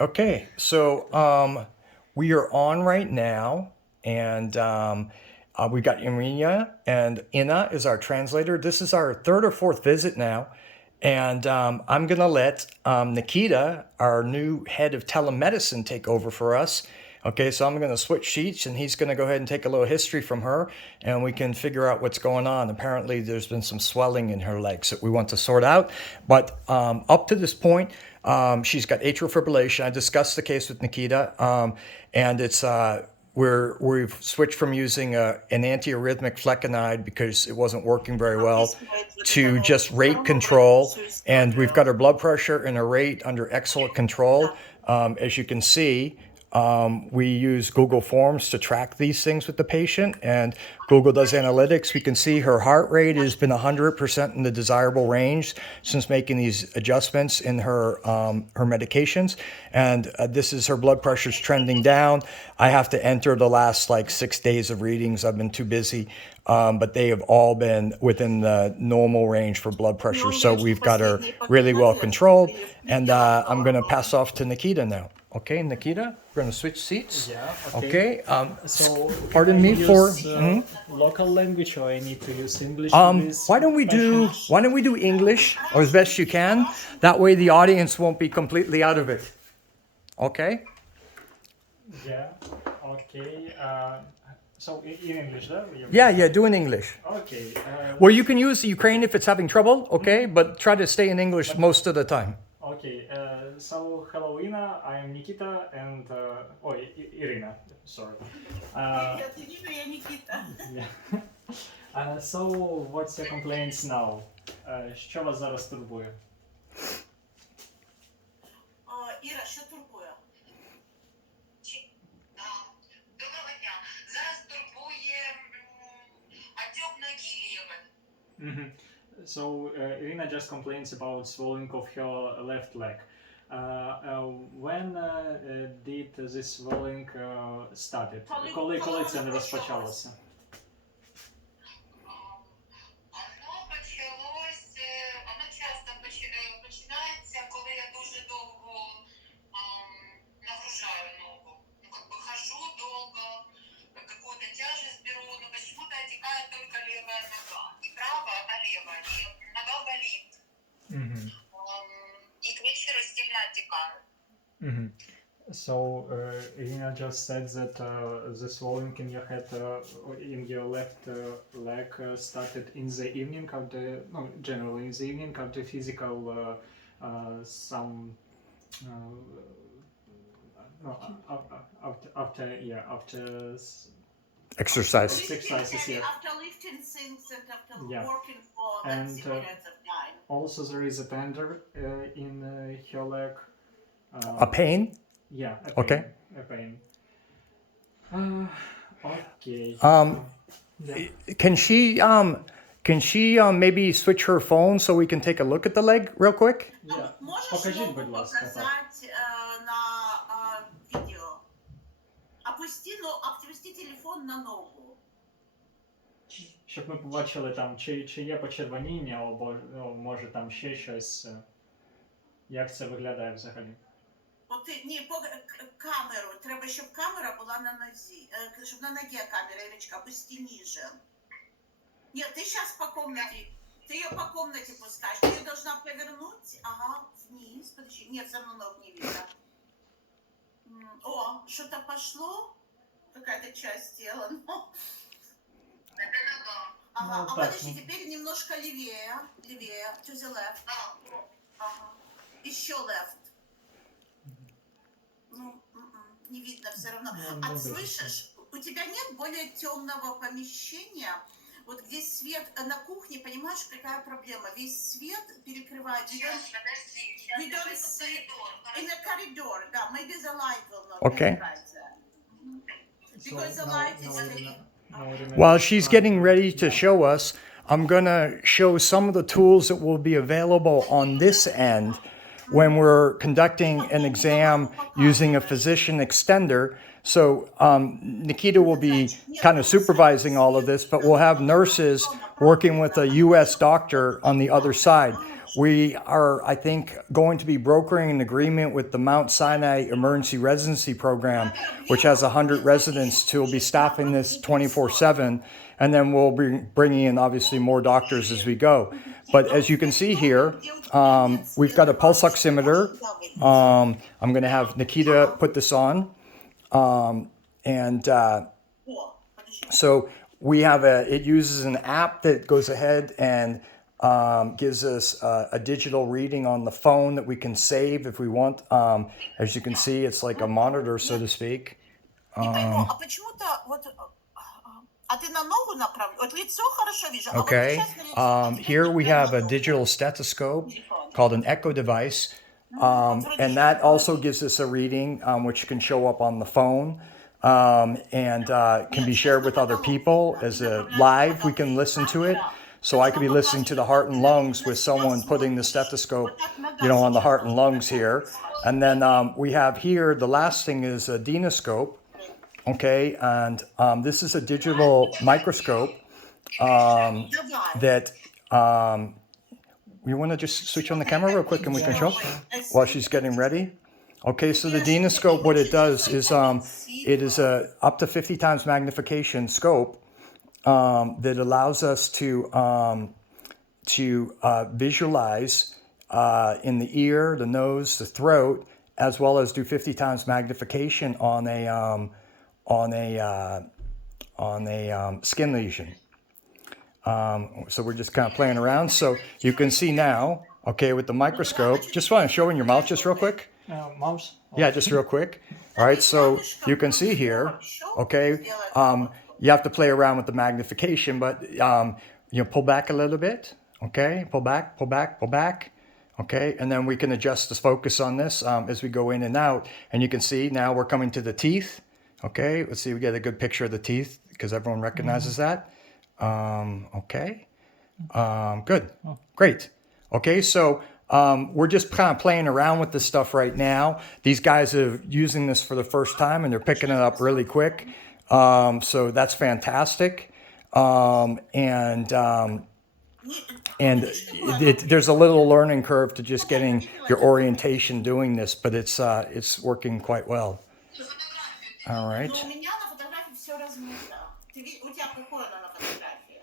Okay, so we are on right now, and we've got Irina, and Ina is our translator. This is our third or fourth visit now, and I'm going to let Nikita, our new head of telemedicine, take over for us. Okay, so I'm going to switch sheets, and he's going to go ahead and take a little history from her, and we can figure out what's going on. Apparently, there's been some swelling in her legs that we want to sort out. But up to this point, she's got atrial fibrillation. I discussed the case with Nikita, and it's we've switched from using an antiarrhythmic flecainide because it wasn't working very well to just rate control, and we've got her blood pressure and her rate under excellent control. As you can see, we use Google Forms to track these things with the patient, and Google does analytics. We can see her heart rate has been 100% in the desirable range since making these adjustments in her medications. And this is her blood pressure's trending down. I have to enter the last like 6 days of readings. I've been too busy, but they have all been within the normal range for blood pressure. So we've got her really well controlled. And I'm going to pass off to Nikita now. Okay, Nikita, we're going to switch seats. Yeah, Okay. So, Pardon can I me for. use local language, or I need to use English? Why don't we do English or as best you can? That way the audience won't be completely out of it. Okay. Yeah. Okay. So in English, да? Yeah, do in English. Okay. Well, you can use the Ukraine if it's having trouble, okay? But try to stay in English most of the time. Okay. So hello, Ina. I am Nikita, and Irina. Sorry. Yeah. So what's your complaints now? Що вас зараз турбує? Іра, що турбує? Доброго дня. Зараз турбує отек ноги лівої. So Irina just complains about swelling of her left leg. When did this swelling started? Коли це не розпочалося? Воно часто починається, коли я дуже довго нагружаю ногу. Ну, как бы хожу долго, какую-то тяжесть беру, но почему-то отекает только левая нога. Не правая, а левая. И нога болит. И к вечеру сильно отекает. So Irina just said that the swelling in your head, in your left leg, started in the evening generally in the evening after physical after Exercise. exercises, yeah. After lifting things and after Yeah. working for And, periods of time. Also there is a tender in her leg. A pain? Yeah. Okay. A pain. Okay. Yeah. Can she maybe switch her phone so we can take a look at the leg real quick? Yeah. Можеш Покажіть, ногу будь ласка, так. показати на відео? Опусти телефон на ногу. Щоб ми побачили там, чи є почервоніння, або може там ще щось. Як це виглядає взагалі? Камеру. Треба, щоб камера була на нозі. Щоб на ноге камера, Ирочка, опусти ниже. Нет, ты сейчас по комнате. Ты ее по комнате пускаешь. Ты ее должна повернуть. Ага, вниз. Подожди. Нет, со мной ног не видно. О, что-то пошло. Какая-то часть тела. Это нога. Ага, Ну, подожди, теперь немножко левее. Левее. To the left. Ага. Еще left. Не видно все равно. А слышишь, у тебя нет более темного помещения? Вот где свет на кухне, понимаешь, какая проблема? Весь свет перекрывает. We don't see in the corridor. Да, maybe the light will not Okay. penetrate there. Because the light is While she's getting ready to show us, I'm going to show some of the tools that will be available on this end when we're conducting an exam using a physician extender. So Nikita will be kind of supervising all of this, but we'll have nurses working with a U.S. doctor on the other side. we are, I think, going to be brokering an agreement with the Mount Sinai Emergency Residency Program, which has 100 residents who will be staffing this 24/7, and then we'll be bringing in obviously more doctors as we go. But as you can see here, we've got a pulse oximeter. I'm going to have Nikita put this on, and so we have it uses an app that goes ahead and gives us a digital reading on the phone that we can save if we want. As you can see, it's like a monitor, so to speak. Не пойму, а почему-то вот... А ты на ногу направлен? Вот лицо хорошо вижу, а вот Okay. сейчас на лицо. А теперь Here we прям have на a ногу. digital stethoscope Телефон. called an echo device. And that also gives us a reading, which can show up on the phone, and can be shared with other people as a live. We can listen to it. So I could be listening to the heart and lungs with someone putting the stethoscope, on the heart and lungs here. And then we have here, the last thing is a denoscope. Okay, and this is a digital microscope that you want to just switch on the camera real quick and we can show while she's getting ready. Okay, so the denoscope, what it does is it is a up to 50 times magnification scope that allows us to visualize in the ear, the nose, the throat, as well as do 50 times magnification on a skin lesion. So we're just kind of playing around. So you can see now, okay, with the microscope. Just want to show in your mouth just real quick. Mouse? Yeah, just real quick. All right, so you can see here, okay, you have to play around with the magnification, but pull back a little bit, okay, pull back, pull back, pull back, okay, and then we can adjust the focus on this as we go in and out, and you can see now we're coming to the teeth, okay, let's see, we get a good picture of the teeth because everyone recognizes that, okay, good, great, okay, so we're just kind of playing around with this stuff right now. These guys are using this for the first time and they're picking it up really quick. So that's fantastic. There's a little learning curve to just getting your orientation doing this, but it's working quite well. All right. Но у меня на фотографии все размыто. У тебя какое оно на фотографии?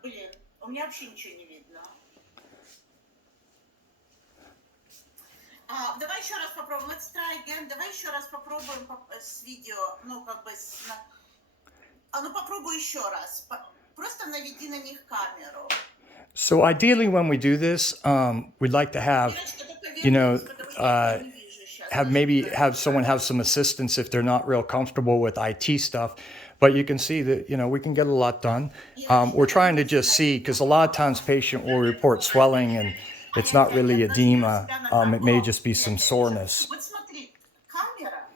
Блин, у меня вообще ничего не видно. Давай еще раз попробуем. Let's try again. Давай еще раз попробуем с видео. Ну, как бы попробуй еще раз. Просто наведи на них камеру. So ideally when we do this, we'd like to have, have someone have some assistance if they're not real comfortable with IT stuff. But you can see that, we can get a lot done. We're trying to just see, because a lot of times patient will report swelling and it's not really edema. It may just be some soreness. Вот смотри, камера,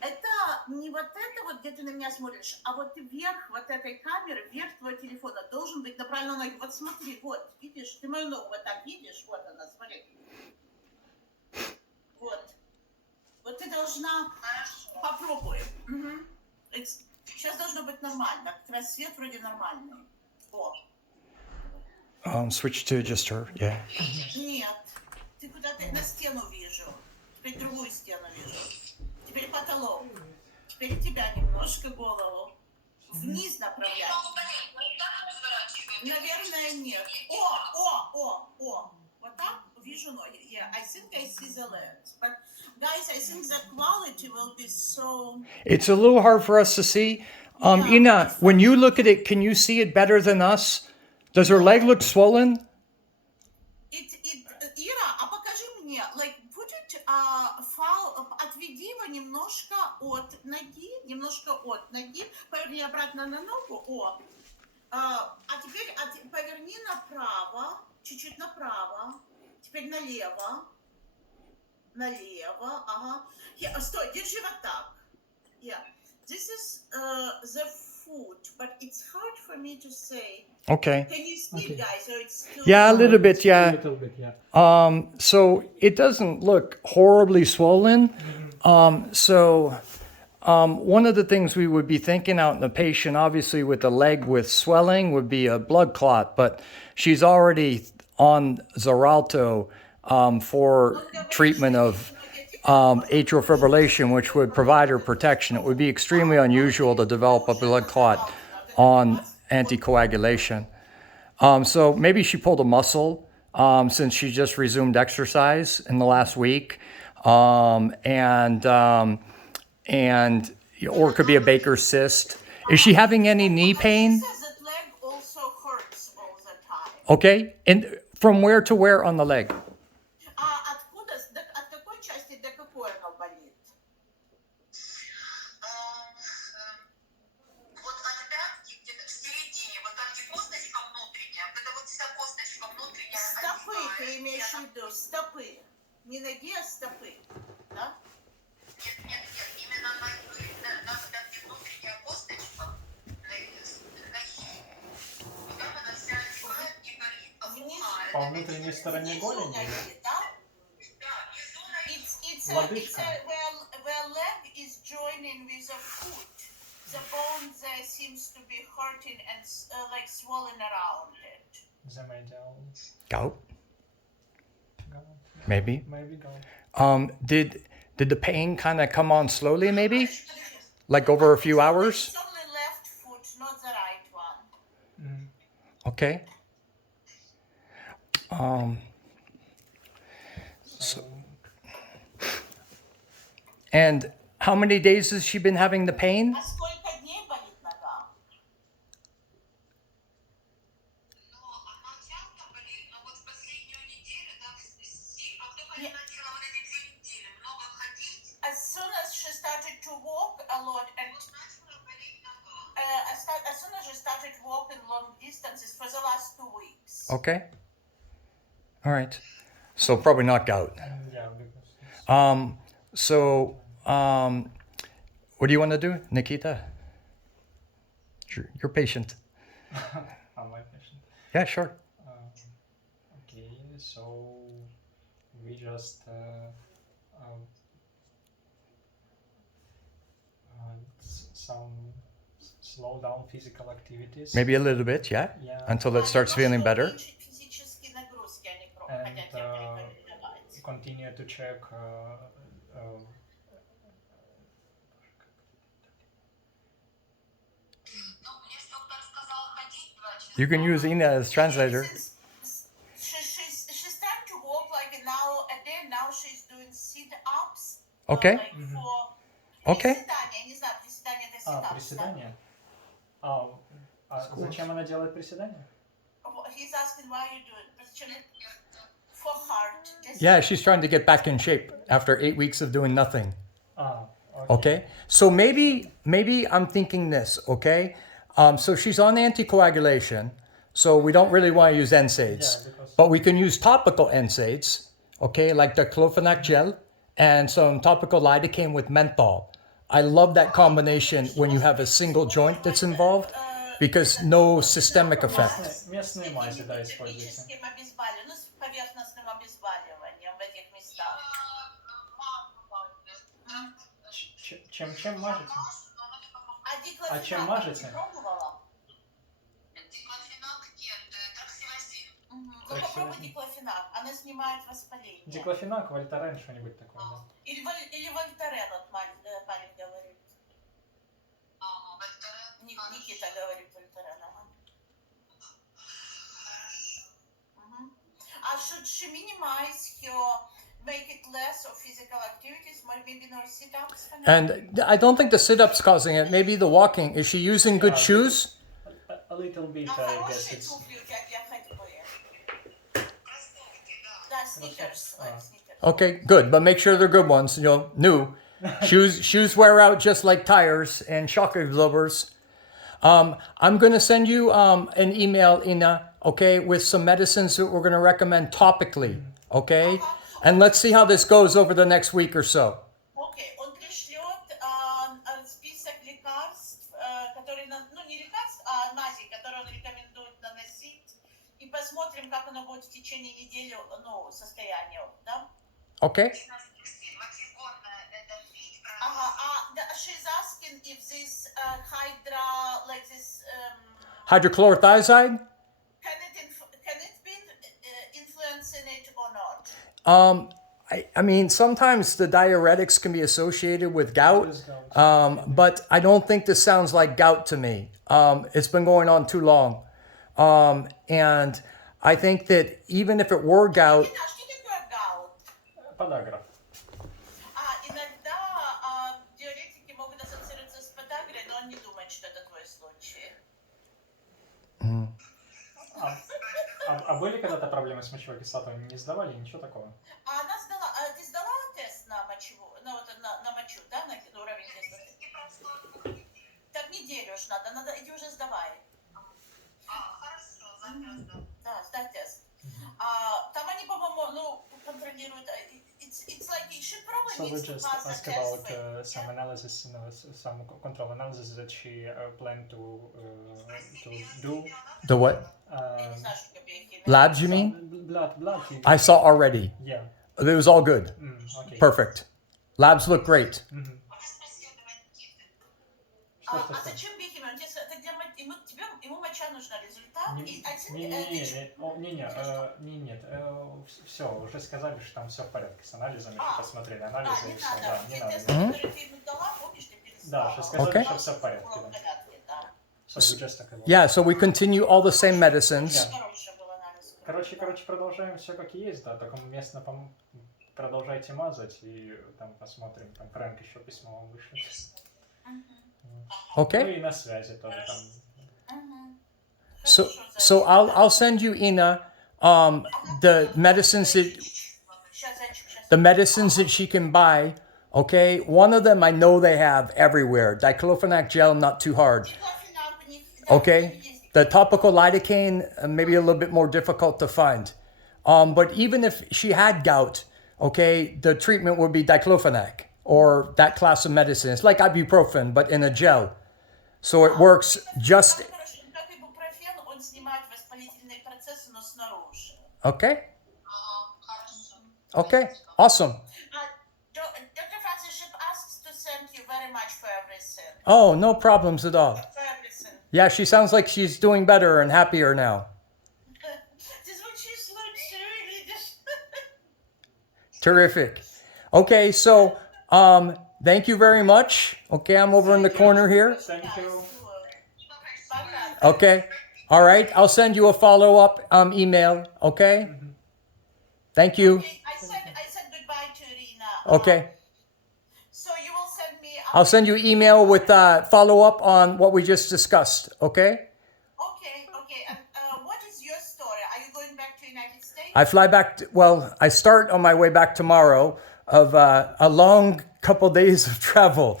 это не вот это вот, где ты на меня смотришь, а вот вверх вот этой камеры, вверх твоего телефона должен быть направлен на ноги. Вот смотри, вот, видишь, ты мою ногу вот так видишь, вот она, смотри. Вот. Вот ты должна... Попробуй. Сейчас должно быть нормально. Как раз свет вроде нормальный. О. Switch to just her, yeah. Нет, ты куда-то на стену вижу. Теперь другую стену вижу. Теперь потолок. Теперь тебя немножко голову. Вниз направлять. Наверное, нет. О! Вот так вижу ноги. Yeah, I think I see the legs. But guys, I think the quality will be so... It's a little hard for us to see. Ina, when you look at it, can you see it better than us? Does her leg look swollen? Ира, а покажи мне, put it, отведи его немножко от ноги, поверни обратно на ногу, а теперь поверни направо, чуть-чуть направо, теперь налево, ага. Стой, держи вот так. Yeah, this is the foot, but it's hard for me to say. Okay. Can you see, guys? Or it's still... Yeah, a little bit, yeah. A little bit, yeah. So it doesn't look horribly swollen. One of the things we would be thinking out in the patient, obviously with the leg with swelling, would be a blood clot, but she's already on Xarelto for treatment of atrial fibrillation, which would provide her protection. It would be extremely unusual to develop a blood clot on anticoagulation. So maybe she pulled a muscle since she just resumed exercise in the last week, and or it could be a Baker's cyst. Is she having any knee pain? She says that leg also hurts all the time. Okay, and from where to where on the leg? От какой части до какой оно болит? Вот от пятки где-то в середине, вот там где косточка внутренняя, вот это вот вся косточка внутренняя. Стопы, ты имеешь в виду, стопы. Не ноги, а стопы, да? Нет, именно на где внутренняя косточка, ноги. Там она вся отекает и болит. По внутренней стороне голени? It's where leg is joining with a foot. The bone there seems to be hurting and like swollen around it. The medial Gout, gout. maybe. Maybe gout. Did the pain kind of come on slowly, maybe? Like over a few hours? It's only left foot, not the right one. Okay. So And how many days has she been having the pain? А сколько дней болит нога? Ну, она часто болит, но вот в последнюю неделю, да, как только я начала вот эти 2 недели много ходить. As soon as she started to walk a lot and начала болеть нога. As soon as she started walking long distances for the last 2 weeks. Okay. All right. So probably not gout. yeah, because What do you want to do, Nikita? You're patient. I'm my patient. Yeah, sure. Okay, so we just some slow down physical activities. Maybe a little bit, yeah? Yeah. Until it starts feeling better. And continue to check You can use Ina as translator. She's starting to walk like now a day. Now she's doing sit-ups. Okay. Like for Okay. приседания. Не знаю, приседания это sit-ups. приседания. Зачем она делает приседания? He's asking why you do it. For heart. Yeah, she's trying to get back in shape after 8 weeks of doing nothing. Okay. Okay. So maybe I'm thinking this, okay? So she's on anticoagulation, so we don't really want to use NSAIDs, but we can use topical NSAIDs, okay, like the clofenac gel and some topical lidocaine with menthol. I love that combination when you have a single joint that's involved because no systemic effect. Местные мази, да, используйте. С поверхностным обезболиванием в этих местах. Чем мажете? А чем мажете? Пробовала? Диклофенак нет, троксивазин. Ну попробуй диклофенак, она снимает воспаление. Диклофенак, вольтарен, что-нибудь такое, да? Или вольтарен, вот парень говорит. Вольтарен. Никита говорит вольтарен. Should she minimize make it less of physical activities, maybe no sit-ups? And I don't think the sit-ups causing it. Maybe the walking. Is she using good shoes? A little bit, I guess it's. Sneakers. Okay, good. But make sure they're good ones, new. Shoes wear out just like tires and shock absorbers. I'm going to send you an email, Ina, okay, with some medicines that we're going to recommend topically, okay? And let's see how this goes over the next week or so. Окей, он пришлет список лекарств, которые, ну не лекарств, а мазей, которые он рекомендует наносить, и посмотрим, как оно будет в течение недели, ну, состояние, да? Okay. She's asking if this hydrochlorothiazide Hydrochlorothiazide? can it be I mean, sometimes the diuretics can be associated with gout, is gout? but I don't think this sounds like gout to me. It's been going on too long. And I think that even if it were gout, Нина, а что такое гаут? Подагра. Иногда диуретики могут ассоциироваться с подагрой, но он не думает, что это твой случай. А были когда-то проблемы с мочевой кислотой? Не сдавали? Ничего такого? А она сдала, ты сдала тест на мочевую, на мочу, да, на уровень кислоты? Так неделю уж надо, иди уже сдавай. Хорошо, завтра сдам. Да, сдай тест. Там они, по-моему, контролируют. It's like you should probably So we need to just pass the ask test about for some analysis, some control analysis that she planned to do. the what? Я не знаю, что такое биохимия. Labs, you mean? Blood. I saw already. Yeah. It was all good. Okay. Perfect. Labs look great. А ты спросил, давай каких-то. Что? Зачем биохимия? Это где ему моча нужна, результат? Нет. Все, уже сказали, что там все в порядке с анализами, что посмотрели анализы Не и все. надо. Да, Те не надо. тесты, которые ты ему дала, помнишь, ты переслала? Да, что сказали, Okay. что все в порядке. Было в Да. порядке, да. So we just talk about. Yeah, so we continue all the same medicines. Хороший был анализ. Короче, продолжаем все как есть, да, только местно продолжайте мазать и там посмотрим, там Фрэнк еще письмо вам вышлет. Ну Okay. и на связи тоже там. So I'll send you, Ina, the medicines that she can buy. Okay, one of them I know they have everywhere. Diclofenac gel, not too hard. Okay, the topical lidocaine maybe a little bit more difficult to find. But even if she had gout, okay, the treatment would be diclofenac or that class of medicine. It's like ibuprofen, but in a gel. So it works just. Как ибупрофен, он снимает воспалительные процессы, но снаружи. Okay. Хорошо. Okay. Awesome. Dr. Francis asks to thank you very much for everything. Oh, no problems at all. For everything. Yeah, she sounds like she's doing better and happier now. Ты звучишь лучше, видишь? Terrific. Okay, so thank you very much. Okay, I'm over in the corner here. Thank you. Пока. Okay. All right, I'll send you a follow-up email, okay? Thank you. Okay, I said goodbye to Irina. Okay. So you will send me. I'll send you email with follow-up on what we just discussed, okay? Okay. And what is your story? Are you going back to United States? I fly back, I start on my way back tomorrow of a long couple days of travel.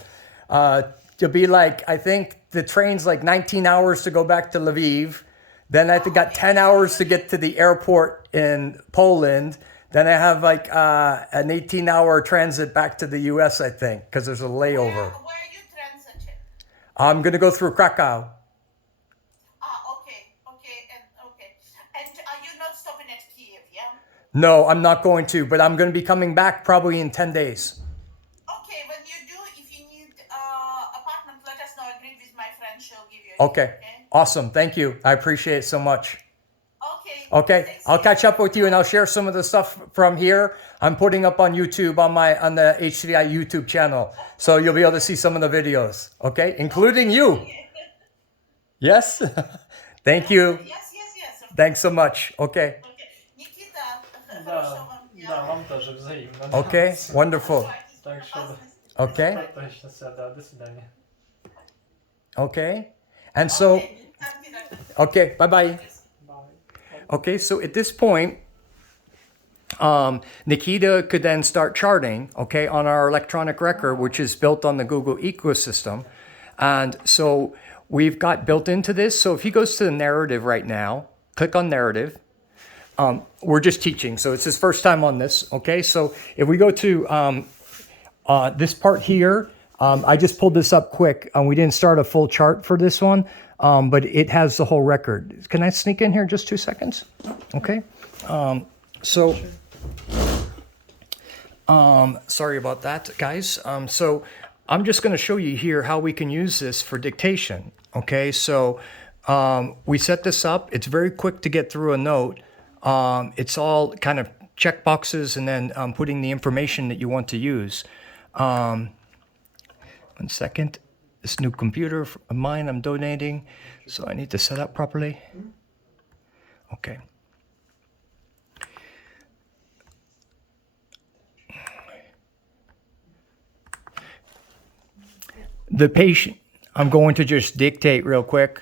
To be like, I think the train's like 19 hours to go back to Lviv. Then I got 10 hours to get to the airport in Poland. Then I have like an 18-hour transit back to the US, I think, because there's a layover. Where are you transiting? I'm going to go through Krakow. Okay. And are you not stopping at Kiev, yeah? No, I'm not going to, but I'm going to be coming back probably in 10 days. Okay, when you do, if you need apartment, let us know. I agreed with my friend. She'll give you. Okay. Awesome. Thank you. I appreciate it so much. Okay. Okay. I'll catch up with you and I'll share some of the stuff from here. I'm putting up on YouTube on the HCVI YouTube channel. So you'll be able to see some of the videos. Okay. Including you. Yes. Thank you. Yes. Thanks so much. Okay. Никита, Да, хорошего вам дня. да, вам тоже взаимно. Okay. Wonderful. Так что, Okay. точно все, да, до свидания. Okay. And so, okay. Bye-bye. Bye. Okay, so at this point, Nikita could then start charting, okay, on our electronic record, which is built on the Google ecosystem. And so we've got built into this. So if he goes to the narrative right now, click on narrative. We're just teaching, so it's his first time on this, okay? So if we go to this part here, I just pulled this up quick. We didn't start a full chart for this one, but it has the whole record. Can I sneak in here just 2 seconds? Okay. Sorry about that, guys. So I'm just going to show you here how we can use this for dictation. Okay, so we set this up. It's very quick to get through a note. It's all kind of check boxes and then putting the information that you want to use. 1 second. This new computer of mine I'm donating, so I need to set up properly. Okay. The patient, I'm going to just dictate real quick.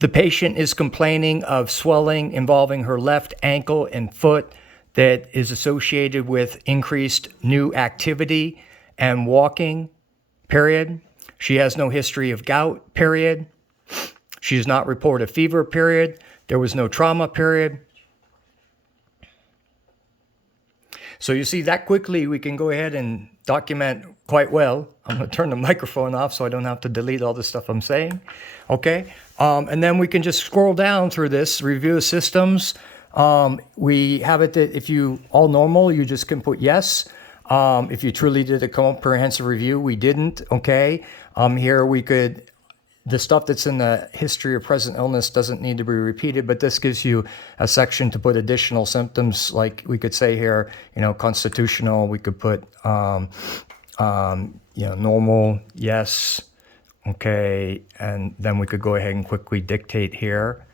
The patient is complaining of swelling involving her left ankle and foot that is associated with increased new activity and walking, period. She has no history of gout, period. She does not report a fever, period. There was no trauma, period. So you see that quickly we can go ahead and document quite well. I'm going to turn the microphone off so I don't have to delete all the stuff I'm saying. Okay. And then we can just scroll down through this, review of systems. We have it that if you all normal, you just can put yes. If you truly did a comprehensive review, we didn't. Okay. Here we could, the stuff that's in the history of present illness doesn't need to be repeated, but this gives you a section to put additional symptoms. Like we could say here, constitutional, we could put, normal, yes. Okay. And then we could go ahead and quickly dictate here.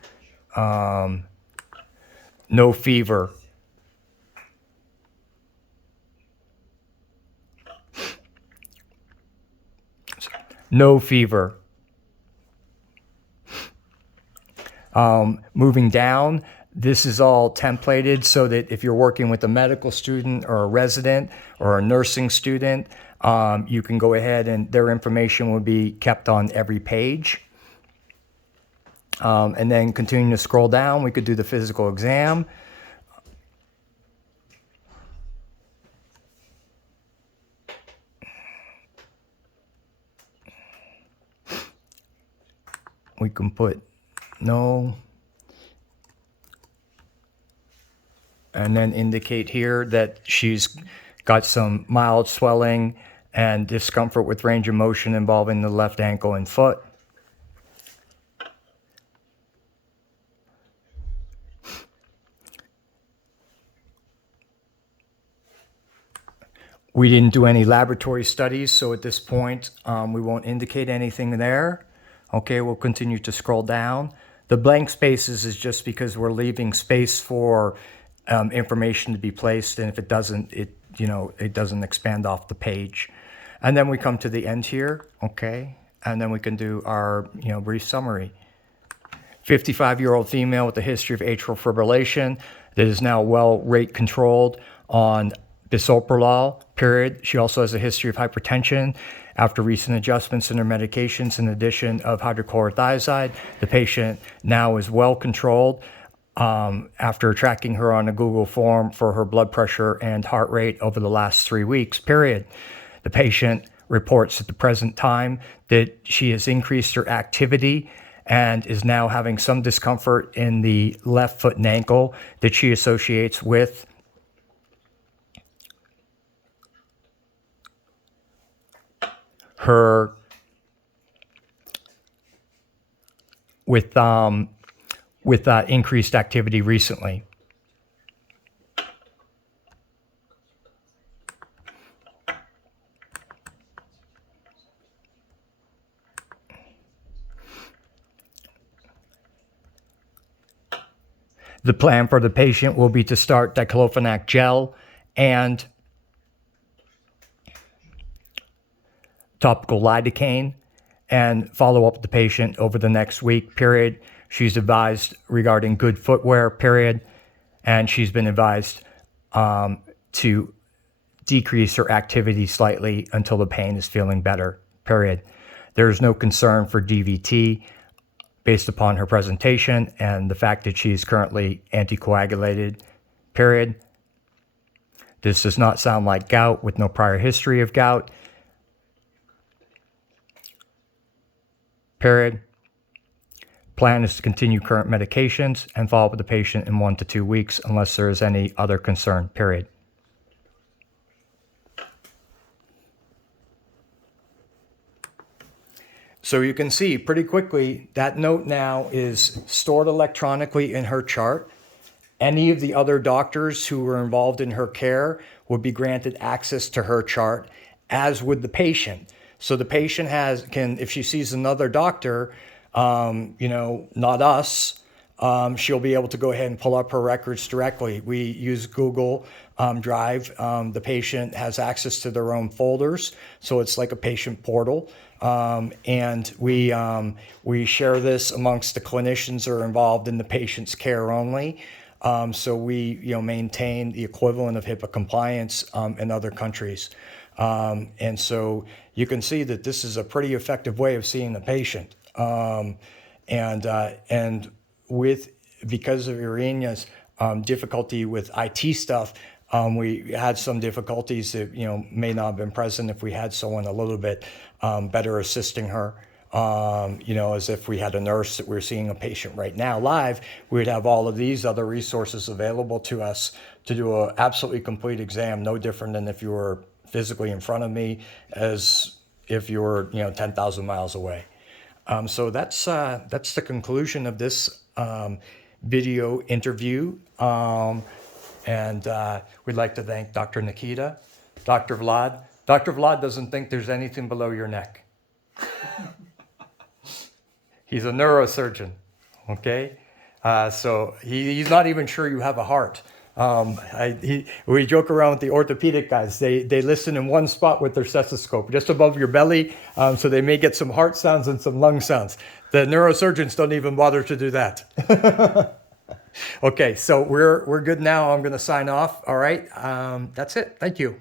No fever. No fever. Moving down, this is all templated so that if you're working with a medical student or a resident or a nursing student, you can go ahead and their information will be kept on every page. And then continuing to scroll down, we could do the physical exam. We can put no. And then indicate here that she's got some mild swelling and discomfort with range of motion involving the left ankle and foot. We didn't do any laboratory studies, so at this point, we won't indicate anything there. Okay, we'll continue to scroll down. The blank spaces is just because we're leaving space for information to be placed, and if it doesn't, it doesn't expand off the page. And then we come to the end here, okay, and then we can do our brief summary. 55-year-old female with a history of atrial fibrillation that is now well rate controlled on bisoprolol, period. She also has a history of hypertension. After recent adjustments in her medications, in addition of hydrochlorothiazide, the patient now is well controlled after tracking her on a Google form for her blood pressure and heart rate over the last 3 weeks, period. The patient reports at the present time that she has increased her activity and is now having some discomfort in the left foot and ankle that she associates with her with increased activity recently. The plan for the patient will be to start diclofenac gel and topical lidocaine and follow up with the patient over the next week, period. She's advised regarding good footwear, period. And she's been advised to decrease her activity slightly until the pain is feeling better, period. There is no concern for DVT based upon her presentation and the fact that she's currently anticoagulated, period. This does not sound like gout with no prior history of gout, period. Plan is to continue current medications and follow up with the patient in 1 to 2 weeks unless there is any other concern, period. So you can see pretty quickly that note now is stored electronically in her chart. Any of the other doctors who were involved in her care would be granted access to her chart, as would the patient. So the patient can, if she sees another doctor, not us, she'll be able to go ahead and pull up her records directly. We use Google Drive. The patient has access to their own folders, so it's like a patient portal. And we share this amongst the clinicians who are involved in the patient's care only. So we maintain the equivalent of HIPAA compliance in other countries. And so you can see that this is a pretty effective way of seeing the patient. And because of Irina's difficulty with IT stuff, we had some difficulties that may not have been present if we had someone a little bit better assisting her. As if we had a nurse that we're seeing a patient right now live, we'd have all of these other resources available to us to do an absolutely complete exam, no different than if you were physically in front of me, as if you were 10,000 miles away. So that's the conclusion of this video interview. And we'd like to thank Dr. Nikita, Dr. Vlad. Dr. Vlad doesn't think there's anything below your neck. He's a neurosurgeon, okay? So he's not even sure you have a heart. We joke around with the orthopedic guys. They listen in one spot with their stethoscope, just above your belly, so they may get some heart sounds and some lung sounds. The neurosurgeons don't even bother to do that. Okay, so we're good now. I'm going to sign off. All right, that's it. Thank you.